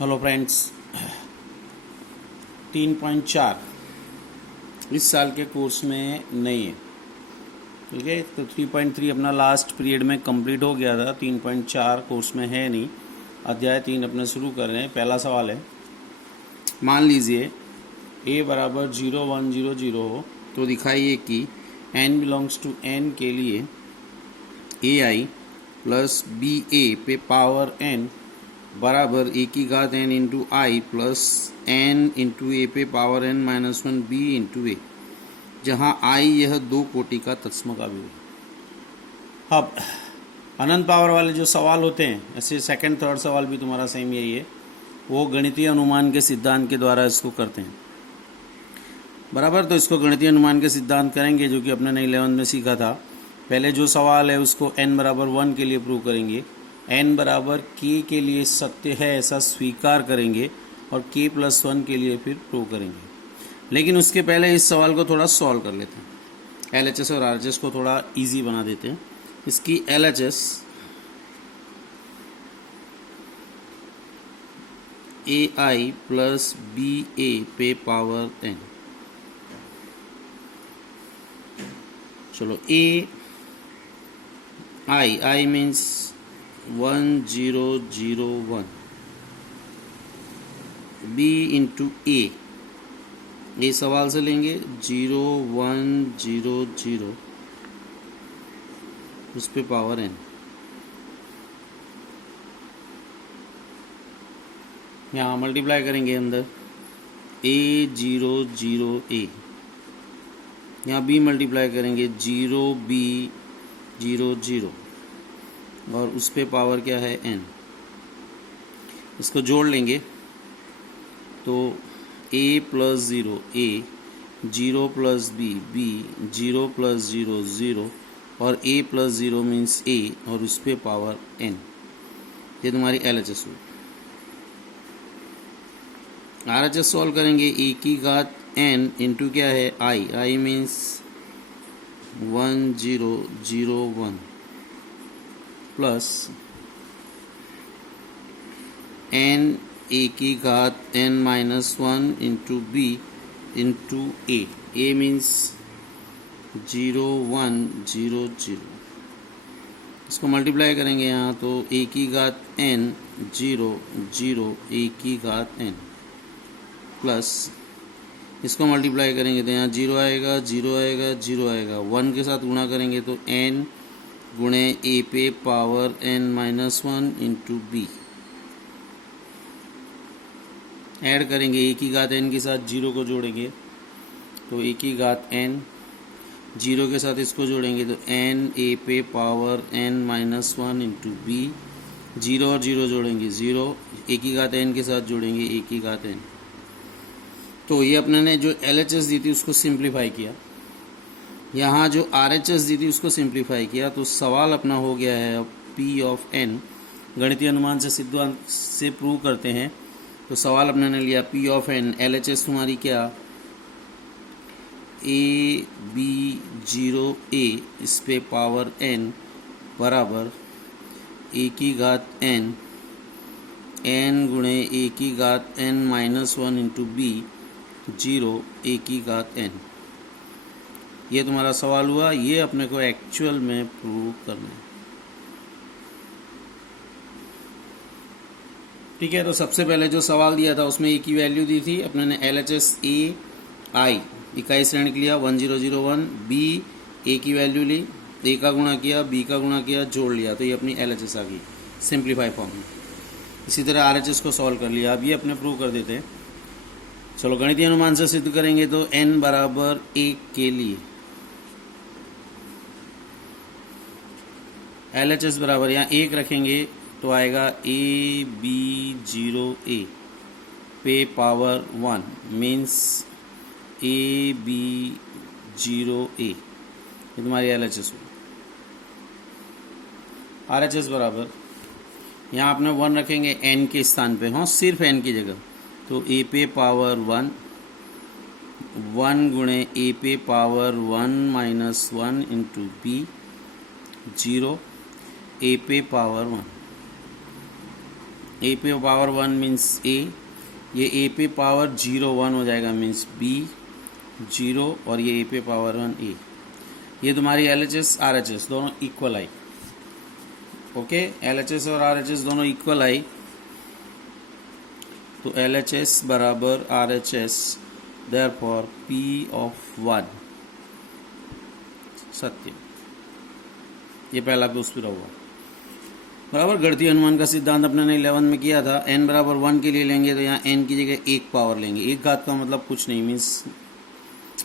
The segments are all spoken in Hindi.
हेलो फ्रेंड्स, 3.4 इस साल के कोर्स में नहीं है। ठीक है, तो 3.3 अपना लास्ट पीरियड में कंप्लीट हो गया था। 3.4 कोर्स में है नहीं। अध्याय 3 अपने शुरू कर रहे हैं। पहला सवाल है, मान लीजिए a बराबर 0 1 0 0 हो तो दिखाइए कि n बिलोंग्स टू n के लिए ai प्लस बी ए पे पावर n बराबर ए की घात n into i plus n into a पे power n minus 1 b into a, जहाँ आई यह दो कोटि का तत्सम का व्यू। अब अनंत पावर वाले जो सवाल होते हैं, ऐसे सेकंड थर्ड सवाल भी तुम्हारा सेम यही है, वो गणितीय अनुमान के सिद्धांत के द्वारा इसको करते हैं बराबर। तो इसको गणितीय अनुमान के सिद्धांत करेंगे, जो कि अपने 11th में सीखा था। पहले जो सवाल है उसको n बराबर 1 के लिए प्रूव करेंगे, n बराबर k के लिए सत्य है ऐसा स्वीकार करेंगे और k प्लस 1 के लिए फिर प्रूव करेंगे। लेकिन उसके पहले इस सवाल को थोड़ा सॉल्व कर लेते हैं। LHS और RHS को थोड़ा इजी बना देते हैं। इसकी LHS AI प्लस BA पे पावर n, चलो I मीन्स 1 0 0 1, B इंटू ए सवाल से लेंगे 0 1 0 0, उस पे पावर n। यहाँ मल्टीप्लाई करेंगे अंदर a 0 0 a, यहाँ b मल्टीप्लाई करेंगे 0 b 0 0, और उस पे पावर क्या है n। इसको जोड़ लेंगे तो a plus 0 a, 0 plus b b, 0 plus 0 0, और a प्लस 0 मीन्स a, और उस पे पावर n। ये तुम्हारी LHS हुई। RHS सॉल्व करेंगे, a की घात n इंटू क्या है I means 1 0 0 1 plus n a की घात n minus 1 into B into A means 0 1 0 0। इसको मल्टीप्लाई करेंगे यहाँ तो a की घात n 0 0 a की घात n, प्लस इसको मल्टीप्लाई करेंगे तो यहाँ 0 आएगा 0 आएगा 0 आएगा, 1 के साथ गुणा करेंगे तो n गुणे a पे power n minus 1 into b, add करेंगे a की घात n के साथ 0 को जोड़ेंगे तो a की घात n, 0 के साथ इसको जोड़ेंगे तो n a पे power n minus 1 into b, 0 और 0 जोड़ेंगे 0, a की घात n के साथ जोड़ेंगे a की घात n। तो ये अपने ने जो LHS दी थी उसको सिंप्लीफाई किया, यहाँ जो RHS दी थी उसको सिंप्लीफाई किया, तो सवाल अपना हो गया है अब P ऑफ n। गणितीय अनुमान से सिद्धांत से प्रूव करते हैं। तो सवाल अपने ने लिया P ऑफ n, LHS तुम्हारी क्या a b 0 a, इस पे पावर n बराबर a की घात n गुणे a की घात n minus 1 into b 0 a की घात n। ये तुम्हारा सवाल हुआ। ये अपने को एक्चुअल में प्रूव करना है। ठीक है, तो सबसे पहले जो सवाल दिया था उसमें a की वैल्यू दी थी अपने ने LHS ai इकाई श्रेणी लिया 1 0 0 1, b a की वैल्यू ली, a का गुणा किया b का गुणा किया, जोड़ लिया, तो ये अपनी LHS आ गई सिंप्लीफाई फॉर्म में। इसी तरह RHS को सॉल्व कर लिया। अब ये अपने प्रूव कर देते हैं। चलो गणितीय अनुमान से सिद्ध करेंगे तो n बराबर 1 के लिए LHS बराबर, यहाँ 1 रखेंगे तो आएगा a b 0 a पे power 1 means a b 0 a, ये तुम्हारी LHS हुई। RHS बराबर, यहाँ अपने 1 रखेंगे n के स्थान पे, हाँ सिर्फ n की जगह, तो a पे पावर 1 गुणे a पे power 1 minus 1 into b 0 a पे पावर 1, ए पे पावर 1 मीन्स ए, ये ए पे पावर 0 1 हो जाएगा मीन्स बी 0, और ये ए पे पावर 1 ए। ये तुम्हारी LHS RHS दोनों इक्वल आई। ओके, LHS और RHS दोनों इक्वल आई, तो LHS बराबर RHS, देयरफॉर P ऑफ 1 सत्य। ये पहला क्लोज पूरा हुआ। बराबर गणितीय अनुमान का सिद्धांत अपने ने 11 में किया था। n बराबर 1 के लिए लेंगे तो यहाँ n की जगह 1 पावर लेंगे। एक घात का मतलब कुछ नहीं, मीन्स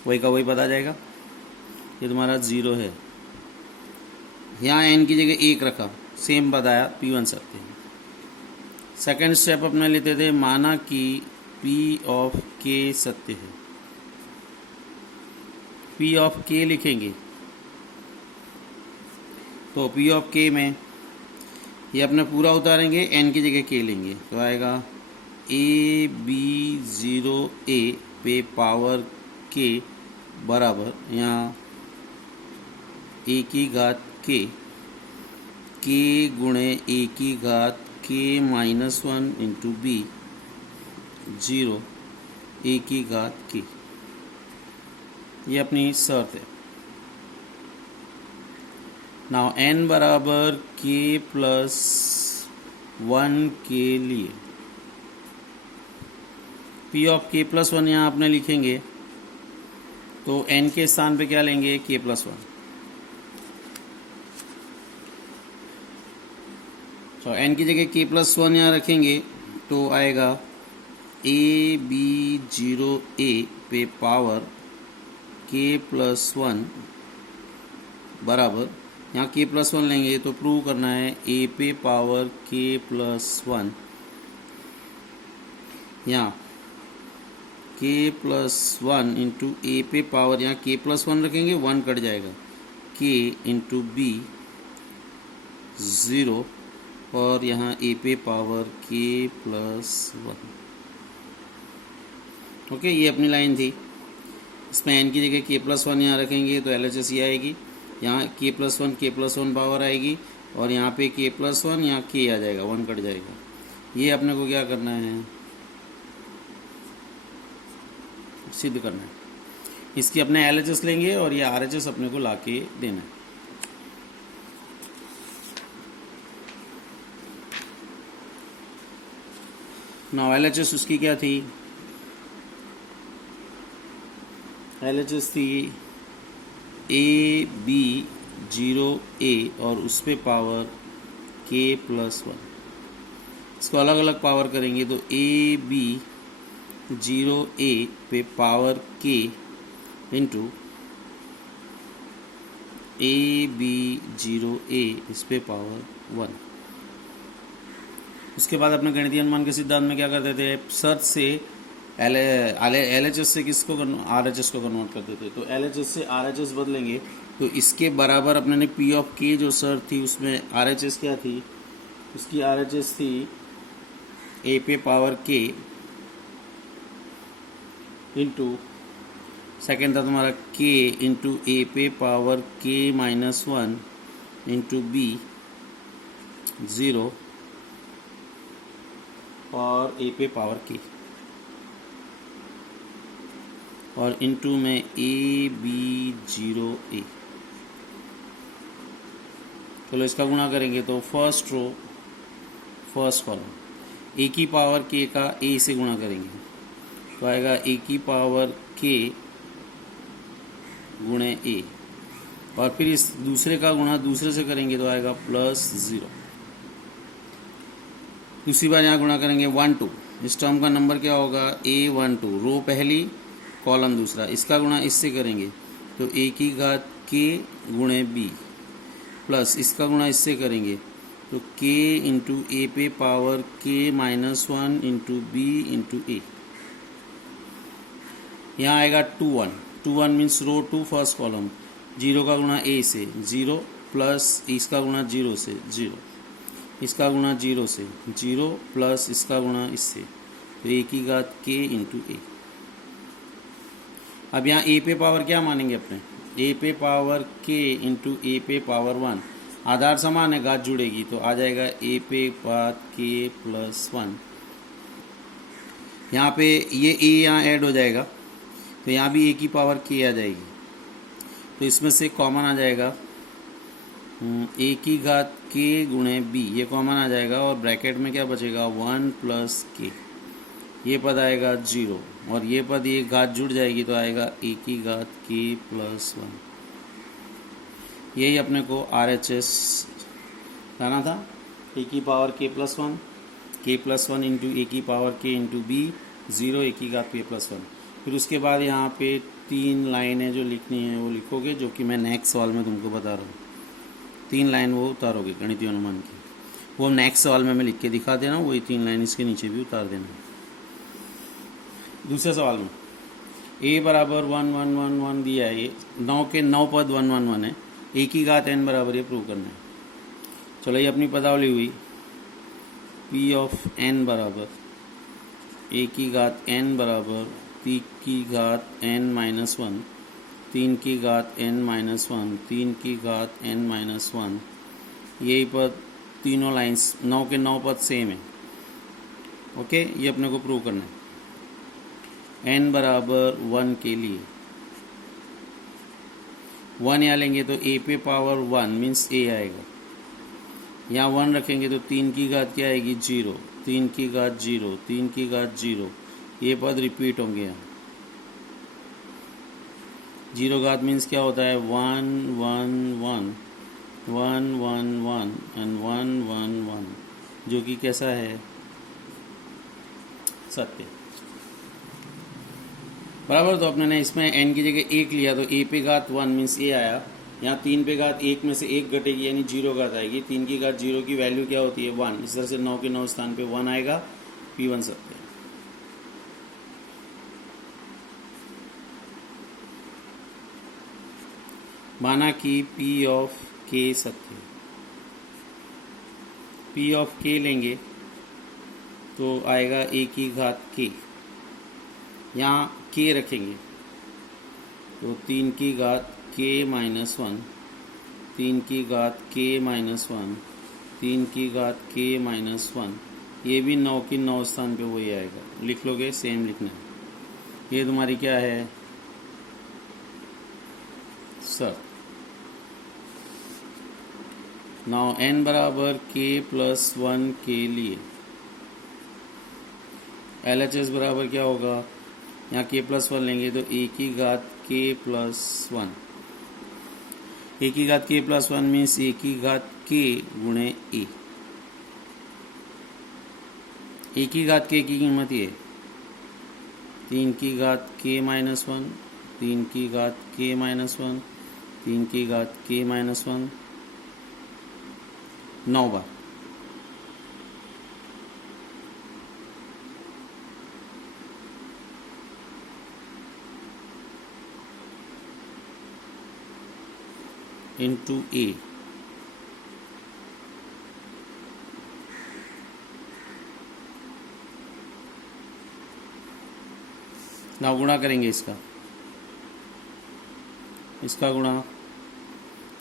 वही का वही पता जाएगा। ये तुम्हारा 0 है, यहाँ n की जगह 1 रखा, सेम बताया, P1 सत्य है। सेकेंड स्टेप अपने लेते थे, माना कि P ऑफ K सत्य है। P ऑफ K लिखेंगे तो P ऑफ K में ये अपने पूरा उतारेंगे, n की जगह K लेंगे तो आएगा AB0A पे पावर K बराबर यहाँ A की घात K, K गुणे A की घात K minus 1 into B 0 A की घात K। ये अपनी शर्त है। नाउ n बराबर K प्लस 1 के लिए P ऑफ K प्लस 1 यहाँ आपने लिखेंगे तो n के स्थान पे क्या लेंगे, K प्लस 1। तो n की जगह K प्लस 1 यहाँ रखेंगे तो आएगा AB0A पे पावर K प्लस 1 बराबर, यहाँ K प्लस 1 लेंगे तो प्रूव करना है A पे पावर K प्लस 1, यहाँ K प्लस 1 इंटू A पे पावर, यहाँ K प्लस 1 रखेंगे 1 कट जाएगा, K इंटू B 0, और यहाँ A पे पावर K प्लस 1। ओके, ये अपनी लाइन थी। इसमें n की जगह K प्लस 1 यहाँ रखेंगे तो LHS ये आएगी, यहाँ K प्लस 1 पावर आएगी, और यहाँ पे K प्लस 1 यहाँ K आ जाएगा, 1 कट जाएगा। ये अपने को क्या करना है, सिद्ध करना है। इसकी अपने LHS लेंगे और ये RHS अपने को लाके देना है। नाउ LHS उसकी क्या थी, LHS थी AB0A और उस पे पावर K प्लस 1। इसको अलग अलग पावर करेंगे तो AB0A पे पावर K इंटू AB0A इस पे पावर 1। उसके बाद अपने गणितीय अनुमान के सिद्धांत में क्या करते थे, शर्त से LHS से किसको RHS को कन्वर्ट करते थे, तो LHS से RHS बदलेंगे तो इसके बराबर अपने ने P ऑफ K जो शर्त थी उसमें RHS क्या थी, उसकी RHS थी A पे पावर K इंटू सेकेंड था तुम्हारा K इंटू A पे power K minus 1 into B 0 और A पे पावर K, और इनटू में AB0A। चलो इसका गुणा करेंगे तो first row first column A की पावर K का A से गुणा करेंगे तो आएगा A की पावर K गुणे A, और फिर इस दूसरे का गुणा दूसरे से करेंगे तो आएगा प्लस 0। दूसरी बार यहाँ गुणा करेंगे 1 2, इस टर्म का नंबर क्या होगा A12, रो पहली कॉलम दूसरा, इसका गुणा इससे करेंगे तो A की घात K गुणे B प्लस इसका गुणा इससे करेंगे तो K इंटू A पे power K minus 1 into B into A। यहाँ आएगा 2 1, 2 1 मीन्स रो 2 फर्स्ट कॉलम, 0 का गुणा A से 0 प्लस इसका गुणा 0 से 0, इसका गुणा 0 से 0 प्लस इसका गुणा इससे तो A की घात K इंटू A। अब यहाँ A पे पावर क्या मानेंगे अपने, A पे पावर K इंटू A पे पावर 1, आधार समान है, घात जुड़ेगी तो आ जाएगा ए पे पात के प्लस 1। यहाँ पे ये ए यहाँ ऐड हो जाएगा तो यहाँ भी ए की पावर के आ जाएगी, तो इसमें से कॉमन आ जाएगा ए की घात के गुणे बी, ये कॉमन आ जाएगा और ब्रैकेट में क्या बचेगा 1 प्लस के, ये पद आएगा 0 और ये पद ये घात जुड़ जाएगी तो आएगा ए की घात के प्लस 1। यही अपने को RHS लाना था, ए की पावर के प्लस 1, के प्लस 1 इंटू ए की पावर के इंटू बी 0 ए की घात के प्लस 1। फिर उसके बाद यहाँ पे 3 लाइनें जो लिखनी है वो लिखोगे, जो कि मैं नेक्स्ट सवाल में तुमको बता रहा हूँ। 3 लाइन वो उतारोगे गणितीय अनुमान की, वो नेक्स्ट सवाल में मैं लिख के दिखा देना, वही 3 लाइन इसके नीचे भी उतार देना। दूसरे सवाल में a बराबर 1 1 1 1 दिया है, ये 9 के 9 पद 1 1 1 है, a की घात n बराबर ये प्रूव करना है। चलो ये अपनी पदावली हुई, p ऑफ n बराबर a की घात n बराबर 3 की घात n माइनस 1, 3 की घात n माइनस 1, 3 की घात n माइनस 1। यही पद तीनों लाइंस 9 के 9 पद सेम है। ओके, ये अपने को प्रूव करना है। n बराबर 1 के लिए 1 यहाँ लेंगे तो a पे पावर 1 मीन्स a आएगा, यहाँ 1 रखेंगे तो 3 की घात क्या आएगी 0, 3 की घात 0, 3 की घात 0, ये पद रिपीट होंगे यहाँ। 0 घात मीन्स क्या होता है 1 1 1 1 1 1 एंड 1 1 1, जो कि कैसा है सत्य बराबर। तो अपने ने इसमें n की जगह 1 लिया तो a पे घात 1 मीन्स a आया, यहाँ 3 पे घात 1 में से 1 घटेगी यानी 0 घात आएगी, 3 की घात 0 की वैल्यू क्या होती है 1, इस तरह से 9 के 9 स्थान पे 1 आएगा, P1 सत्य है। माना कि P ऑफ K सत्य है, P ऑफ K लेंगे तो आएगा a की घात K, यहाँ K रखेंगे तो 3 की घात K माइनस 1, 3 की घात K माइनस 1, 3 की घात K माइनस 1, ये भी 9 की 9 स्थान पे वही आएगा, लिख लोगे सेम लिखना है। ये तुम्हारी क्या है सर। नाउ n बराबर K प्लस 1 के लिए LHS बराबर क्या होगा, यहाँ k प्लस 1 लेंगे तो a की घात k प्लस 1, a की घात k प्लस 1 मीन्स a की घात k गुणे a, a की घात k की कीमत ये 3 की घात k माइनस 1, 3 की घात k माइनस 1, 3 की घात k minus 1, 9 bar. Into a, ना गुणा करेंगे इसका गुणा,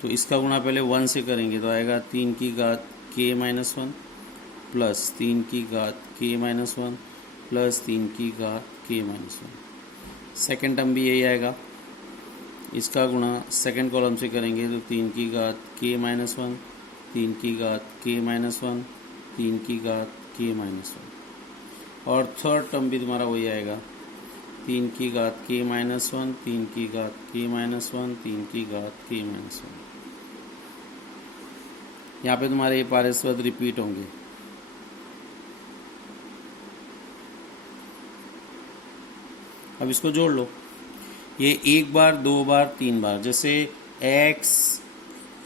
तो इसका गुणा पहले 1 से करेंगे तो आएगा 3 की घात k माइनस 1 प्लस 3 की घात k माइनस 1 प्लस 3 की घात k माइनस 1। सेकेंड टर्म भी यही आएगा, इसका गुणा सेकेंड कॉलम से करेंगे तो 3 की घात k माइनस 1, 3 की घात k माइनस 1, 3 की घात k माइनस 1, और थर्ड टर्म भी तुम्हारा वही आएगा 3 की घात k माइनस 1, 3 की घात k माइनस 1, 3 की घात k माइनस 1। यहाँ पे तुम्हारे ये पारस्परिक रिपीट होंगे। अब इसको जोड़ लो, ये 1 बार 2 बार 3 बार, जैसे x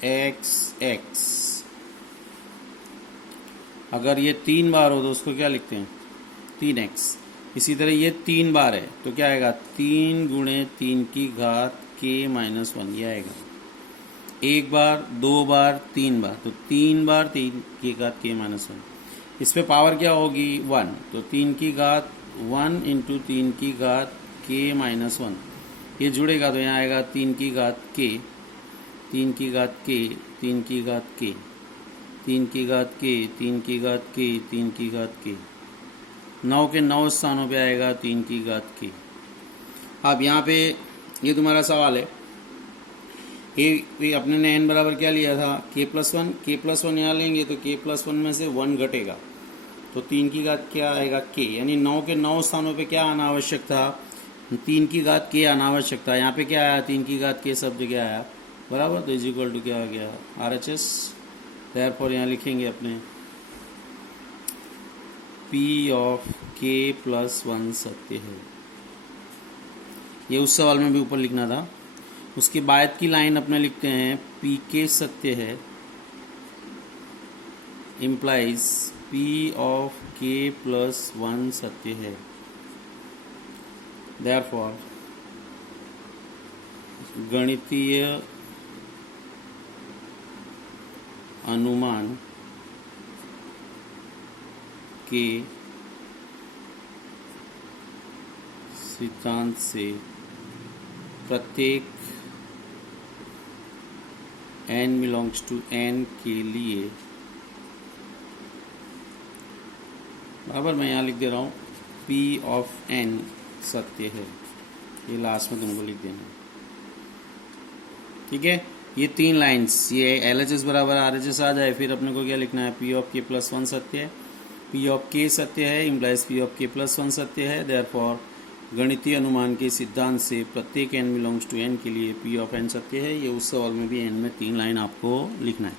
x x, अगर ये 3 बार हो तो उसको क्या लिखते हैं 3x। इसी तरह ये 3 बार है तो क्या आएगा 3 गुणे 3 की घात k माइनस 1, ये आएगा। 1 बार 2 बार 3 बार, तो 3 बार 3 की घात k माइनस 1, इस पे पावर क्या होगी 1, तो 3 की घात 1 इंटू 3 की घात k माइनस 1, ये जुड़ेगा तो यहाँ आएगा 3 की घात k, 3 की घात k 3 की घात के, 3 की घात के, 3 की घात के, 3 की घात के, 9 के 9 स्थानों पे आएगा 3 की घात के। अब यहाँ पे ये तुम्हारा सवाल है, ये अपने ने n बराबर क्या लिया था, k+1, k+1 यहाँ लेंगे तो k+1 में से 1 घटेगा तो 3 की घात क्या आएगा k, यानी 9 के 9 स्थानों पे क्या आना आवश्यक था, 3 की घात k आना आवश्यक था। यहाँ पे क्या आया, 3 की घात k शब्द क्या आया बराबर, तो इजिक्वल टू क्या आ गया RHS। देयरफॉर यहाँ लिखेंगे अपने P ऑफ k+1 सत्य है। ये उस सवाल में भी ऊपर लिखना था। उसके बाद की लाइन अपने लिखते हैं PK सत्य है इम्प्लाइज P ऑफ k+1 सत्य है। देयरफॉर गणितीय अनुमान के सिद्धांत से प्रत्येक n बिलोंग्स टू n के लिए बराबर, मैं यहाँ लिख दे रहा हूँ P ऑफ n सत्य है। ये लास्ट में तुमको लिख देना है, ठीक है। ये 3 लाइंस, ये LHS बराबर RHS आ जाए, फिर अपने को क्या लिखना है, P ऑफ k+1 सत्य है, P ऑफ k सत्य है इम्प्लाइज P ऑफ k+1 सत्य है। देयरफॉर गणितीय अनुमान के सिद्धांत से प्रत्येक n बिलोंग्स टू n के लिए P ऑफ n सत्य है। ये उस सवाल में भी n में 3 लाइन आपको लिखना है।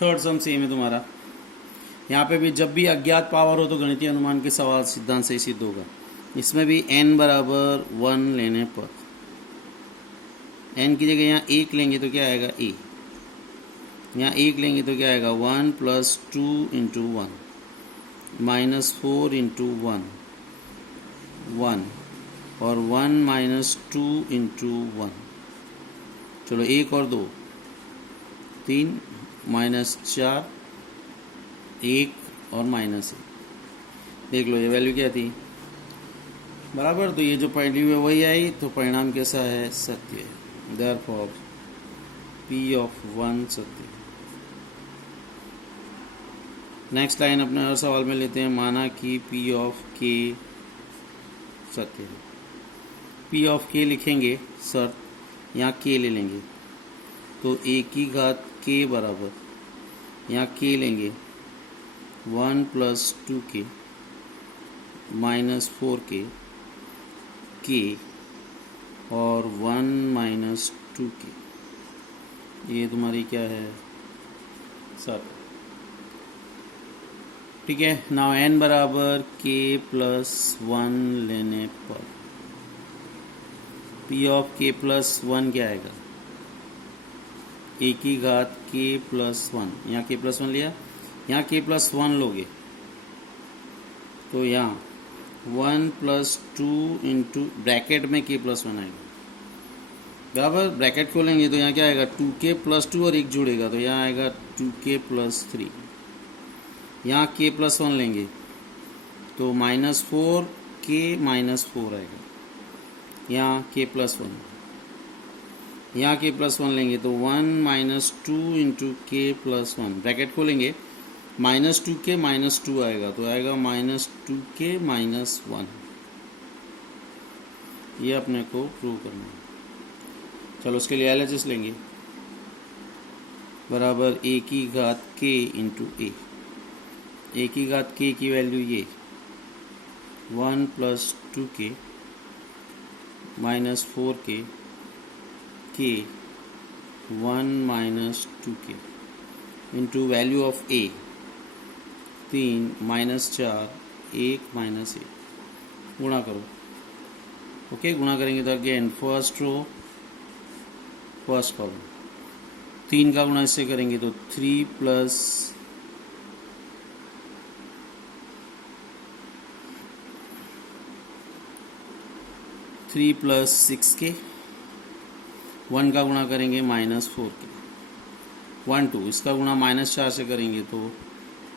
थर्ड सम सेम है तुम्हारा। यहाँ पे भी जब भी अज्ञात पावर हो तो गणितीय अनुमान के सवाल सिद्धांत से ही सिद्ध होगा। इसमें भी n बराबर 1 लेने पर n की जगह यहाँ 1 लेंगे तो क्या आएगा a, यहाँ 1 लेंगे तो क्या आएगा 1 + 2 × 1 -4 × 1 1 और 1 - 2 × 1, चलो 1 और 2 3 -4 1 और -1, देख लो ये वैल्यू क्या थी बराबर, तो ये जो वैल्यू है वही आई, तो परिणाम कैसा है, सत्य है। देयरफॉर P ऑफ 1 सत्य। नेक्स्ट लाइन अपने हर सवाल में लेते हैं, माना कि P ऑफ k सत्य है। P ऑफ k लिखेंगे सर, यहाँ k ले लेंगे तो a की घात k बराबर, यहाँ k लेंगे 1 + 2k -4k k और 1 - 2k, ये तुम्हारी क्या है सर, ठीक है। नाउ n बराबर k+1 लेने पर P ऑफ k+1 क्या आएगा, a की घात k+1, यहाँ k+1 लिया, यहाँ k+1 लोगे तो यहाँ 1 + 2 × ब्रैकेट में k+1 आएगा बराबर, ब्रैकेट खोलेंगे तो यहाँ क्या आएगा 2k + 2 और 1 जुड़ेगा तो यहाँ आएगा 2k + 3, यहाँ k+1 लेंगे तो -4k -4 आएगा, यहाँ k+1, यहाँ k+1 लेंगे तो 1 - 2 × k+1, ब्रैकेट खोलेंगे -2k -2 आएगा तो आएगा -2k -1। ये अपने को प्रूव करना है। चलो उसके लिए LHS लेंगे बराबर a की घात k × a, a की घात k की वैल्यू ये 1 + 2k -4k k 1 - 2k into value of a 3 -4 1 -1, गुणा करो, ओके। गुणा करेंगे तो again first row first column, 3 का गुणा इससे करेंगे तो 3 + 6k, 1 का गुणा करेंगे -4k, 1 2, इसका गुणा -4 से करेंगे तो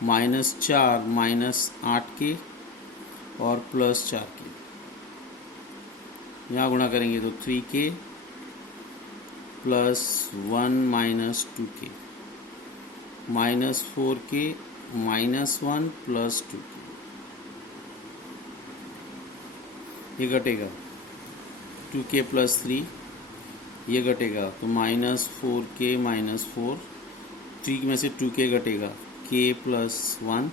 -4 -8k और +4k, यहाँ गुणा करेंगे तो 3k plus 1 minus 2k minus 4k minus 1 plus 2k, ये घटेगा 2k प्लस 3, ये घटेगा तो माइनस 4k माइनस 4, 3 में से 2k घटेगा k प्लस 1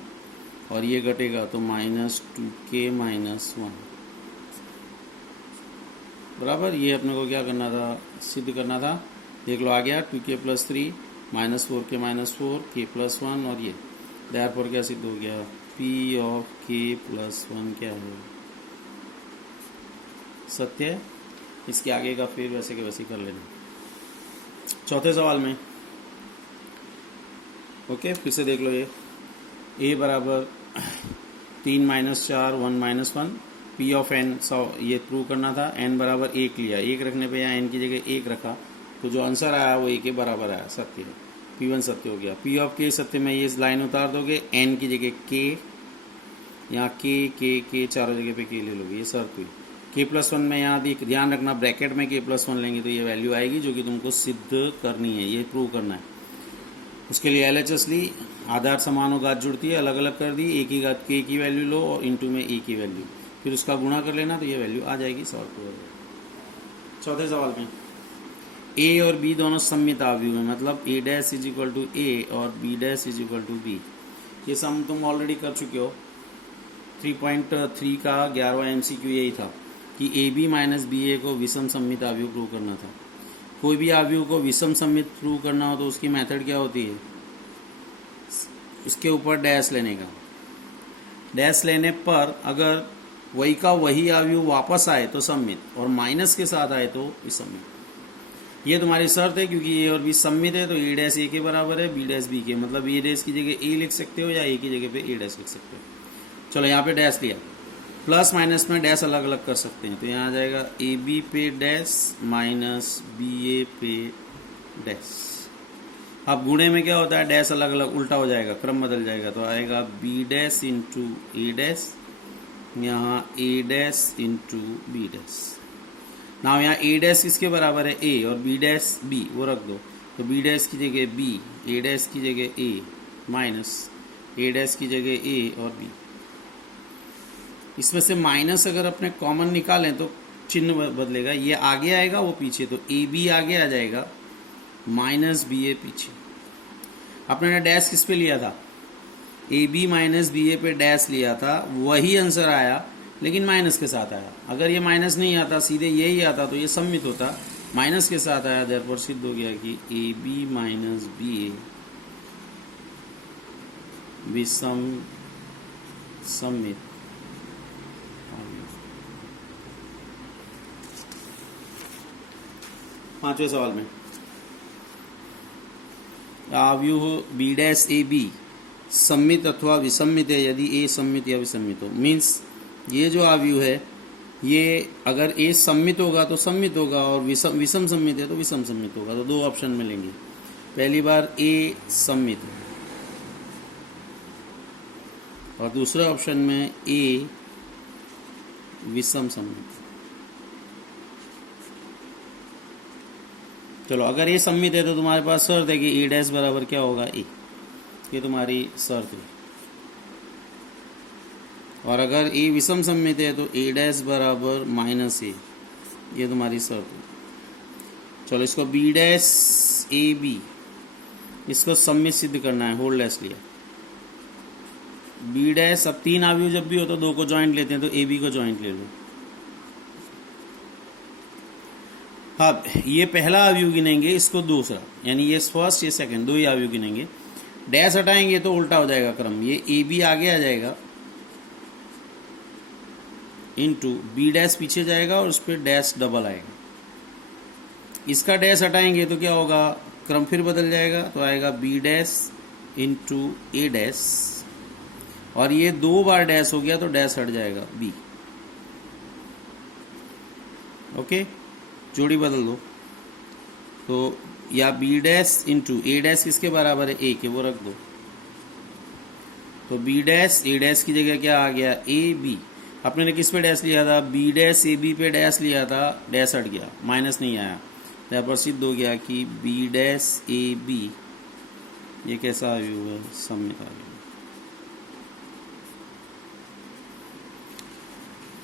और ये घटेगा तो माइनस 2k माइनस 1 बराबर। ये अपने को क्या करना था, सिद्ध करना था। देख लो आ गया 2k plus 3 minus 4k minus 4 k plus 1 और ये देयरफॉर क्या सिद्ध हो गया, p ऑफ k प्लस 1 क्या है, सत्य है। इसके आगे का फिर वैसे के वैसे कर लेना। चौथे सवाल में ओके फिर से देख लो, ये a बराबर 3 minus 4 1 minus 1 p of n, ये प्रूव करना था। n बराबर 1 लिया, 1 रखने पे यहाँ n की जगह 1 रखा तो जो आंसर आया वो 1 के बराबर आया, सत्य है। p1 सत्य हो गया। p ऑफ k सत्य में ये लाइन उतार दोगे, n की जगह k, यहाँ k चारों जगह पे k ले लोगे, ये शर्त हुई। k प्लस 1 में यहाँ ध्यान रखना ब्रैकेट में k प्लस 1 लेंगे तो ये वैल्यू आएगी जो कि तुमको सिद्ध करनी है, ये प्रूव करना है। उसके लिए LHS ली, आधार समानों घात जुड़ती है, अलग अलग कर दी, एक ही घात k की वैल्यू लो और इंटू में a की वैल्यू, फिर उसका गुणा कर लेना तो ये वैल्यू आ जाएगी, सॉल्व हो जाएगा। चौथे सवाल में a और b दोनों सममित आव्यूह हैं, मतलब a dash is equal to a और b dash is equal to b। ये सम तुम ऑलरेडी कर चुके हो। 3.3 का 11वां MCQ यही था कि ab माइनस ba को विषम सममित आव्यूह प्रूव करना था। कोई भी आव्यूह को विषम सममित प्रूव करना हो तो उसकी मेथड क्या होती है, इसके ऊपर डैश लेने का। डैश लेने पर अगर वही का वही आव्यूह वापस आए तो सममित, और माइनस के साथ आए तो विसम्मित। ये तुम्हारी शर्त है, क्योंकि ए और बी सममित है तो ए डैश ए के बराबर है, बी डैश बी के, मतलब ए डैश की जगह ए लिख सकते हो या ए की जगह पे ए डैश लिख सकते हो। चलो यहाँ पे डैश लिया, प्लस माइनस में डैश अलग अलग कर सकते हैं, तो यहाँ आ जाएगा ए बी पे डैश माइनस बी ए पे डैश। अब गुणे में क्या होता है, डैश अलग अलग उल्टा हो जाएगा, क्रम बदल जाएगा, तो आएगा बी डैश इंटू ए डैश, यहाँ A dash into B dash. Now यहाँ ए डैश किसके बराबर है, ए, और बी डैश बी, वो रख दो, तो बी डैश की जगह बी, ए डैश की जगह ए माइनस ए डैश की जगह ए और बी। इसमें से माइनस अगर अपने कॉमन निकालें तो चिन्ह बदलेगा, ये आगे आएगा वो पीछे, तो ए बी आगे आ जाएगा माइनस बी ए पीछे। आपने ने डैश किस पे लिया था, ए बी माइनस बी ए पे डैश लिया था, वही आंसर आया लेकिन माइनस के साथ आया। अगर ये माइनस नहीं आता, सीधे यही आता तो ये सममित होता, माइनस के साथ आया, देयरफॉर सिद्ध हो गया कि ए बी माइनस बी ए विषम सममित। पांचवें सवाल में आव्यूह बी डैश ए बी सममित अथवा विसम्मित है यदि ए सममित या विसम्मित हो। मीन्स ये जो आव्यूह है ये अगर ए सममित होगा तो सममित होगा और विषम सममित है तो विषम सममित होगा। तो दो ऑप्शन में लेंगे, पहली बार ए सममित है और दूसरे ऑप्शन में ए विषम सममित। चलो अगर ए सममित है तो तुम्हारे पास शर्त है कि ए डैश बराबर क्या होगा, ए, ये तुम्हारी शर्त है। और अगर ए विषम सममित है तो ए डैश बराबर माइनस ए, ये तुम्हारी शर्त है। चलो इसको बी डैश ए बी, इसको सममित सिद्ध करना है, होल्ड डैश लिया। बी डैश, अब तीन आव्यूह जब भी हो तो दो को ज्वाइंट लेते हैं, तो ए बी को ज्वाइंट ले लो। अब ये पहला आव्यूह गिनेंगे, इसको दूसरा, यानी ये फर्स्ट ये सेकंड, दो ही आव्यूह गिनेंगे। डैश हटाएंगे तो उल्टा हो जाएगा क्रम, ये ए बी आगे आ जाएगा इनटू बी डैश पीछे जाएगा और उस पर डैश डबल आएगा। इसका डैश हटाएंगे तो क्या होगा, क्रम फिर बदल जाएगा, तो आएगा बी डैश इंटू ए डैश, और ये दो बार डैश हो गया तो डैश हट जाएगा बी। ओके, जोड़ी बदल दो, तो या बी डैश इंटू ए डैश किसके बराबर है, ए के, वो रख दो। तो बी डैश ए डैश की जगह क्या आ गया, ए बी, अपने ने किस पे डैश लिया था, बी डैश ए बी पे डैश लिया था, डैश हट गया, माइनस नहीं आया, यहाँ पर सिद्ध हो गया कि बी डैश ए बी ये कैसा अवयव है, सममित अवयव।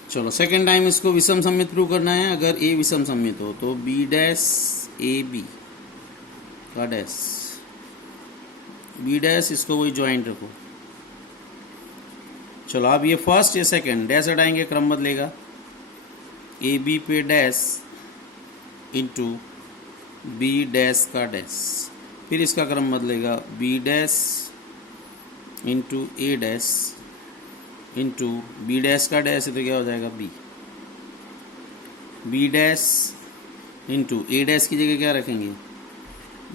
चलो सेकेंड टाइम इसको विषम सम्मित प्रूव करना है। अगर ए विषम सम्मित हो तो बी डैश ए बी का डैश, बी डैश इसको वही ज्वाइंट रखो। चलो अब ये फर्स्ट या सेकेंड डैश हटाएंगे, क्रम बदलेगा, ए बी पे डैश इंटू बी डैश का डैश, फिर इसका क्रम बदलेगा, बी डैश इंटू ए डैश इंटू बी डैश का डैश, तो क्या हो जाएगा बी, बी डैश इंटू ए डैश की जगह क्या रखेंगे,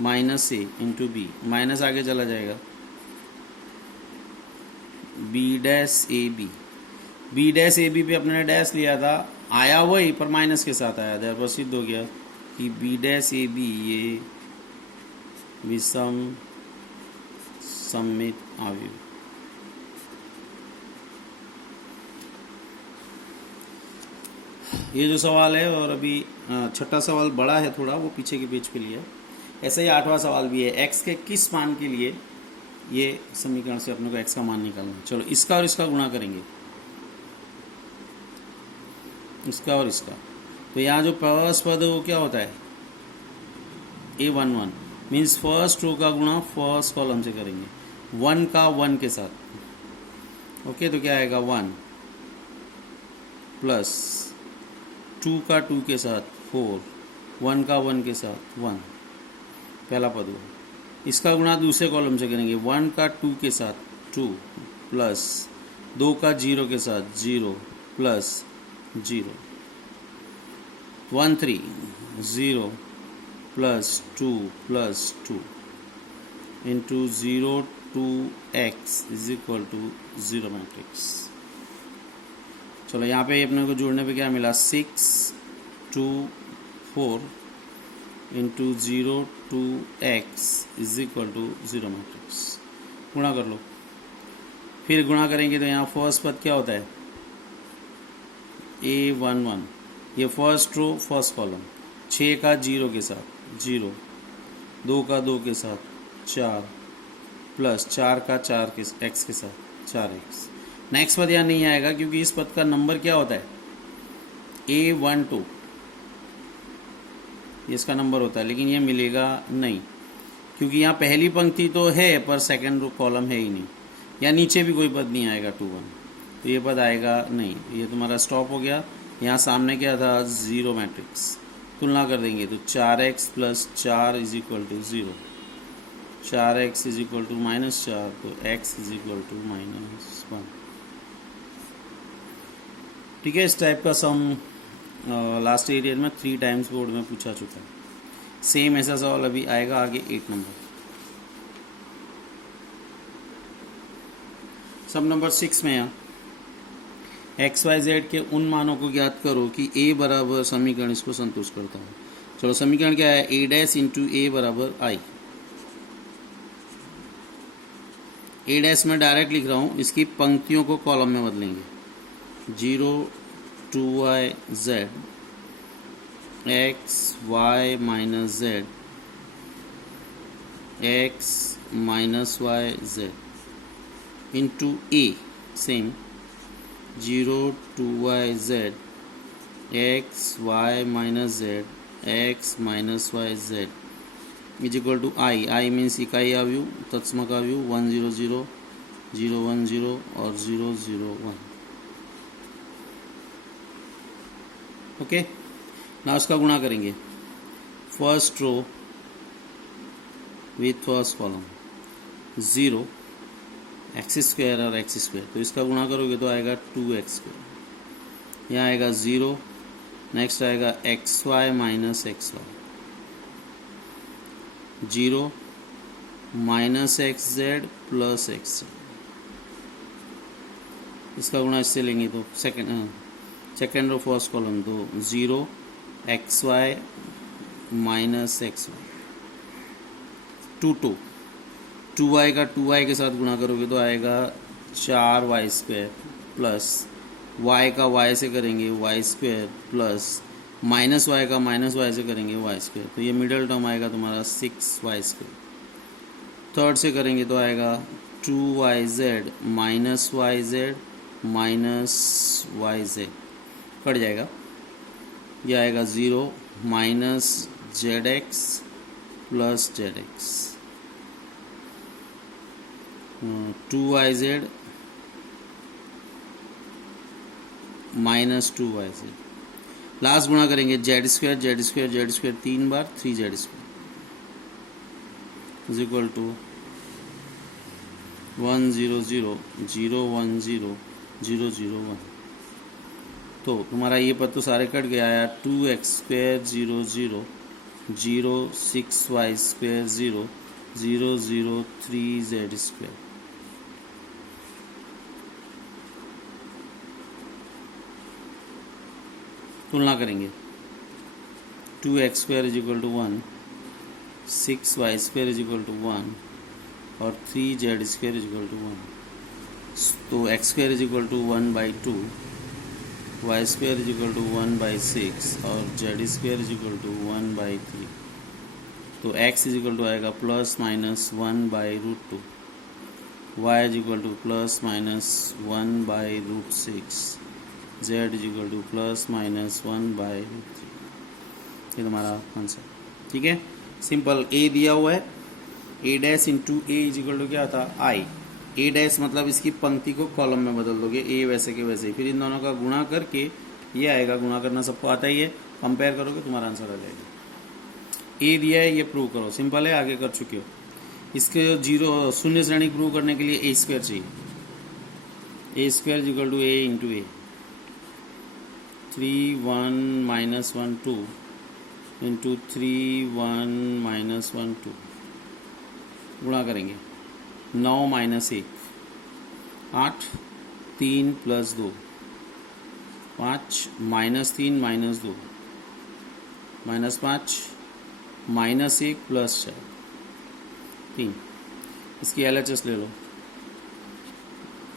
minus a into b, minus आगे चला जाएगा, b dash a b, b dash a b पे अपने डैश लिया था, आया वही पर माइनस के साथ आया, तब सिद्ध हो गया कि बी डैश ए बी ये विषम सम्मित अवयव। ये जो सवाल है, और अभी छठा सवाल बड़ा है थोड़ा, वो पीछे के पेज पे लिया। ऐसा ही आठवां सवाल भी है, x के किस मान के लिए ये समीकरण से अपने को x का मान निकालना है। चलो इसका और इसका गुणा करेंगे, इसका और इसका, तो यहाँ जो फर्स्ट पद है वो क्या होता है, A11 मीन्स फर्स्ट रो का गुणा फर्स्ट कॉलम से करेंगे, 1 का 1 के साथ। ओके, तो क्या आएगा 1 प्लस 2 का 2 के साथ 4, 1 का 1 के साथ 1, पहला पद हुआ। इसका गुणा दूसरे कॉलम से करेंगे, 1 का 2 के साथ 2 प्लस 2 का 0 के साथ 0 plus 0, 1 3 0 plus 2 plus 2 into 0 2 x is equal to 0 matrix. चलो यहाँ पे अपने को जोड़ने पे क्या मिला, 6 2 4 into 0 2 x is equal to 0 matrix. गुणा कर लो, फिर गुणा करेंगे तो यहाँ फर्स्ट पद क्या होता है, A11, ये फर्स्ट रो फर्स्ट कॉलम, 6 का 0 के साथ 0, 2 का 2 के साथ 4 प्लस 4 का 4 के x के साथ 4x। नेक्स्ट पद यहाँ नहीं आएगा क्योंकि इस पद का नंबर क्या होता है, A12, ये इसका नंबर होता है, लेकिन ये मिलेगा नहीं क्योंकि यहाँ पहली पंक्ति तो है पर सेकंड रो कॉलम है ही नहीं, या नीचे भी कोई पद नहीं आएगा 2 1, तो ये पद आएगा नहीं, ये तुम्हारा स्टॉप हो गया। यहाँ सामने क्या था, 0 मैट्रिक्स, तुलना कर देंगे तो 4x plus 4 is equal to 0, 4x is equal to -4, तो x इज इक्वल टू -1। ठीक है, इस टाइप का सम लास्ट एरियर में 3 टाइम्स बोर्ड में पूछा चुका है। सेम ऐसा सवाल अभी आएगा आगे 8 नंबर। सम नंबर 6 में यहाँ XYZ के उन मानों को ज्ञात करो कि A बराबर समीकरण इसको संतुष्ट करता है। चलो समीकरण क्या है, A डैश इंटू A बराबर I। A डैश में डायरेक्ट लिख रहा हूँ, इसकी पंक्तियों को कॉलम में बदलेंगे, 0 2y z x y minus z x minus y z into A, same 0 2y z x y minus z x minus y z is equal to I means इकाई अवयव, तत्समक अवयव 1 0 0 0 1 0 और 0 0 1। ओके, ना उसका गुणा करेंगे, first row with first column 0 x square और एक्स स्क्वायर, तो इसका गुणा करोगे तो आएगा 2x स्क्वायर, यहाँ आएगा 0, नेक्स्ट आएगा x y minus x y, 0 minus x z plus x z, इसका गुणा इससे लेंगे तो सेकेंड रो फर्स्ट कॉलम तो 0 x y minus x y, 2 y का 2 वाई के साथ गुणा करोगे तो आएगा 4y स्क्वायर प्लस वाई का वाई से करेंगे y square plus minus y का माइनस वाई से करेंगे वाई स्क्वायर, तो ये मिडल टर्म आएगा तुम्हारा 6y स्क्वायर। थर्ड से करेंगे तो आएगा 2yz minus Y Z cut जाएगा, ये आएगा 0 minus ZX plus ZX 2yz minus 2yz। Last गुणा करेंगे जेड स्क्वायर 3 बार 3z square is equal to 1 0 0 0 1 0 0 0 1। तो तुम्हारा ये पद तो सारे कट गया है। 2x square 0 0 0 6y square 0 0 0 3z square. तुलना करेंगे 2x square is equal to 1, 6y square is equal to 1 और 3z square is equal to 1। तो x square is equal to 1/2, y square is equal to 1/6 और z square is equal to 1/3। तो x इज इक्वल टू आएगा plus minus 1/√2, y is equal to plus minus 1/√6, z is equal to plus minus 1/√3। ये तुम्हारा आंसर, ठीक है। सिंपल a दिया हुआ है, a dash into a is equal to क्या था i। a डैश मतलब इसकी पंक्ति को कॉलम में बदल दोगे, a वैसे के वैसे ही, फिर इन दोनों का गुणा करके ये आएगा। गुणा करना सबको आता ही है, कंपेयर करोगे तुम्हारा आंसर आ जाएगा। a दिया है, ये प्रूव करो, सिंपल है, आगे कर चुके हो। इसके शून्य श्रेणी प्रूव करने के लिए a स्क्वायर चाहिए। a square is equal to a into a 3 1 minus 1 2 into 3 1 minus 1 2 गुणा करेंगे 9 minus 1 8 3 plus 2 5 minus 3 minus 2 minus 5 minus 1 plus 4 3। इसकी LHS ले लो,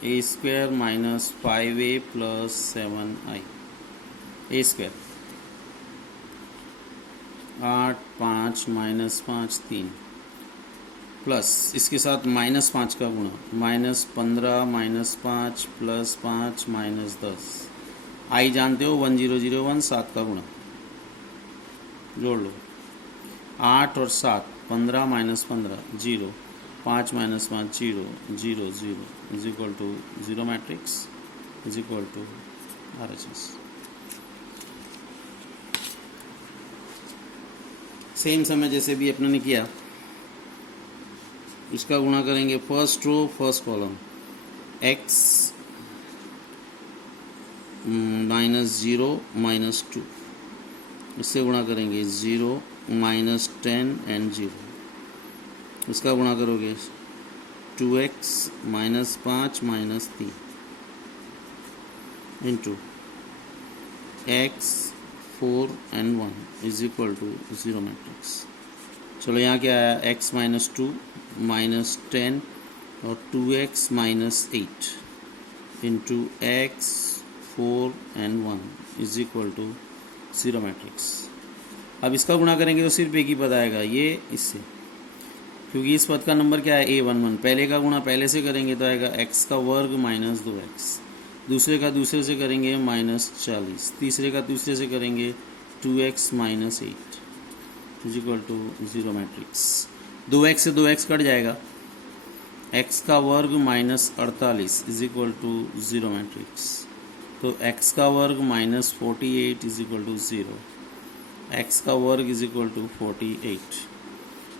a स्क्वायर minus 5a plus 7i a square 8 5 minus 5 3 plus इसके साथ माइनस 5 का गुणा माइनस 15 माइनस 5 प्लस 5 माइनस 10। आई जानते हो 1001 7 का गुणा जोड़ लो 8 और 7 15 minus 15 0 5 minus 5 0 0 0 is equal to 0 matrix is equal to RHS। Same समय जैसे भी अपने ने किया, इसका गुणा करेंगे first row first column x minus 0 minus 2, इससे गुणा करेंगे 0 माइनस 10 एंड 0। इसका गुणा करोगे 2x minus 5 minus 3 into x 4 and 1 is equal to 0 matrix. चलो यहाँ क्या आया x माइनस 2 माइनस 10 और 2x minus 8 into x 4 and 1 is equal to 0 matrix. अब इसका गुणा करेंगे तो सिर्फ एक ही पद आएगा, ये इससे, क्योंकि इस पद का नंबर क्या है a11। पहले का गुणा पहले से करेंगे तो आएगा x का वर्ग माइनस 2x, दूसरे का दूसरे से करेंगे माइनस 40, तीसरे का तीसरे से करेंगे 2x minus 8 is equal to 0 matrix. 2x से 2x कट जाएगा, x का वर्ग minus 48 is equal to 0 matrix. तो x का वर्ग minus 48 is equal to 0, x का वर्ग इज इक्वल टू 48।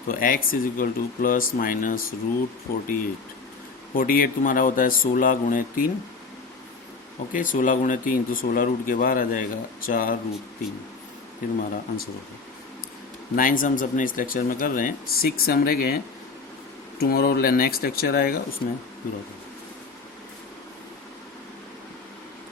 तो x is equal to plus minus √48। 48 तुम्हारा होता है 16 गुणे 3, ओके 16 गुणे 3 तो 16 रूट के बाहर आ जाएगा 4√3, फिर हमारा आंसर होगा। 9 सम्स अपने इस लेक्चर में कर रहे हैं, 6 सम रह गए हैं। टुमारो नेक्स्ट लेक्चर आएगा, उसमें पूरा होगा।